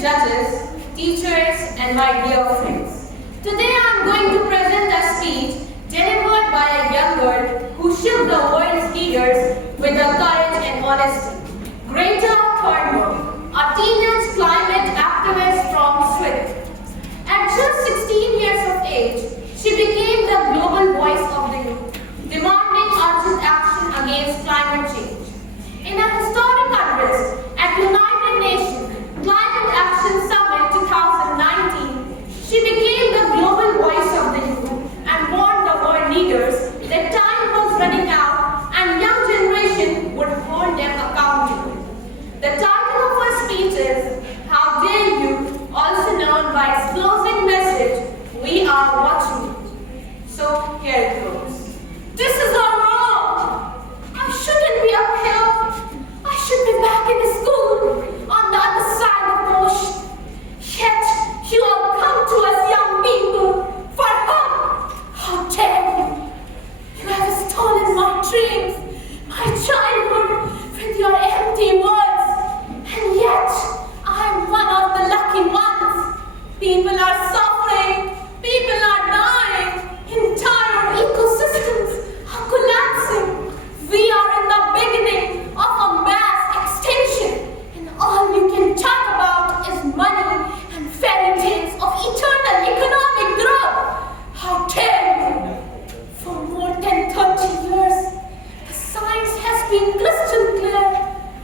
respected judges, teachers, and my dear friends. Today I am going to present a speech delivered by a young girl who shook the world's leaders with her courage and honesty. Greta Thunberg, a teenage climate activist from Sweden. At just 16 years of age, she became the global voice of the youth, demanding urgent action against climate change. In a historic address at United Nations Climate Action Summit 2019, she became the global voice of the youth and warned the world leaders that time was running out and young generation would hold them accountable. The title of her speech is How Dare You, also known by its closing message, We Are Watching You. So here it goes. This is all wrong. I shouldn't be up here. I should be back in the school on the other side of the ocean. Yet you all come to us young people for help. How dare you? You have stolen my dreams, my childhood with your empty words. And yet I am one of the lucky ones. People are suffering. People are dying. Entire ecosystems are collapsing. We are in the beginning of a mass extinction, and all you can talk about is money and fairy tales of eternal economic growth. How dare you! For more than 30 years, the science has been crystal clear.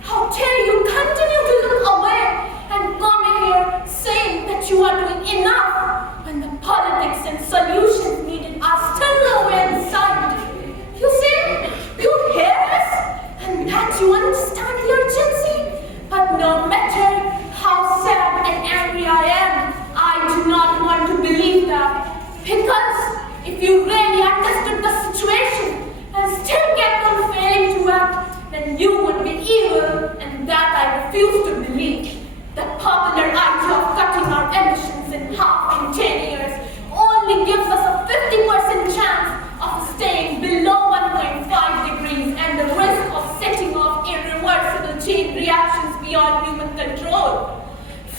How dare you continue to look away and come here saying that you are doing enough when the politics and solutions needed are still nowhere in sight. You say you hear us and that you understand the urgency, but no matter how sad and angry I am, I do not want to believe that. Because if you really understood the situation and still kept on failing to act, then you would be evil, and that I refuse to believe. The popular idea of cutting our emissions in half in 10 years only gives us a 50% chance of staying below 1.5 degrees and the risk of setting off irreversible chain reactions beyond human control.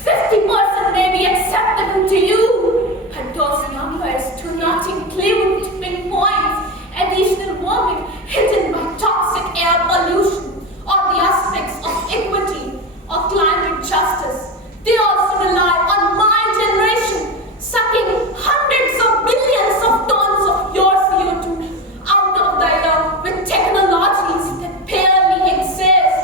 50% may be acceptable to you, but those numbers do not include tipping points, additional warming hidden by toxic air pollution, or the aspects of equity or climate justice. They also rely on my generation, sucking hundreds of billions of tons of your CO2 out of the air with technologies that barely exist.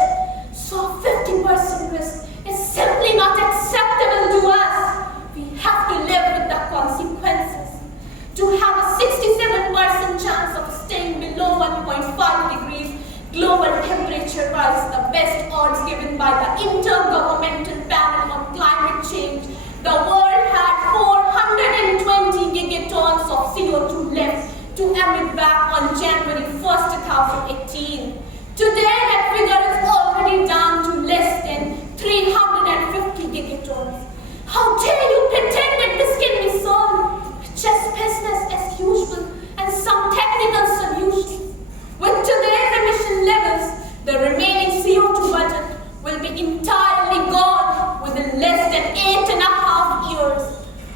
So 50% risk is simply not acceptable to us. We have to live with the consequences. To have a 67% chance of staying below 1.5 degrees global temperature rise, the best odds given by the Intergovernmental Panel on Climate Change, the world had 420 gigatons of CO2 left to emit back on January 1st, 2018. Today, that figure is already down to less than 350 gigatons. How dare you pretend that this can be solved with just business as usual and some technical solutions? With today's emission levels, the remaining CO2 budget will be entirely gone within less than 8.5 years.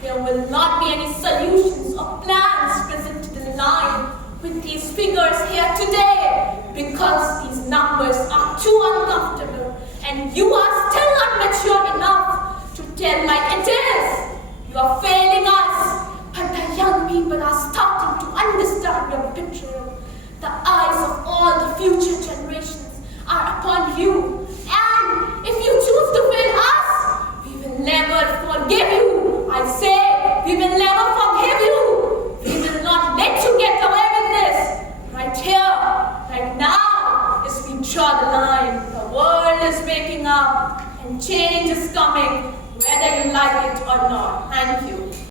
There will not be any solutions or plans presented in line with these figures here today because these numbers are too uncomfortable and you are still not mature enough to tell like it is. You are failing us, but the young people are starting to understand your betrayal. The eyes of all the future generations are upon you. And if you choose to fail us, we will never forgive you. I say, we will never forgive you. We will not let you get away with this. Right here, right now, as we draw the line, the world is waking up and change is coming, whether you like it or not. Thank you.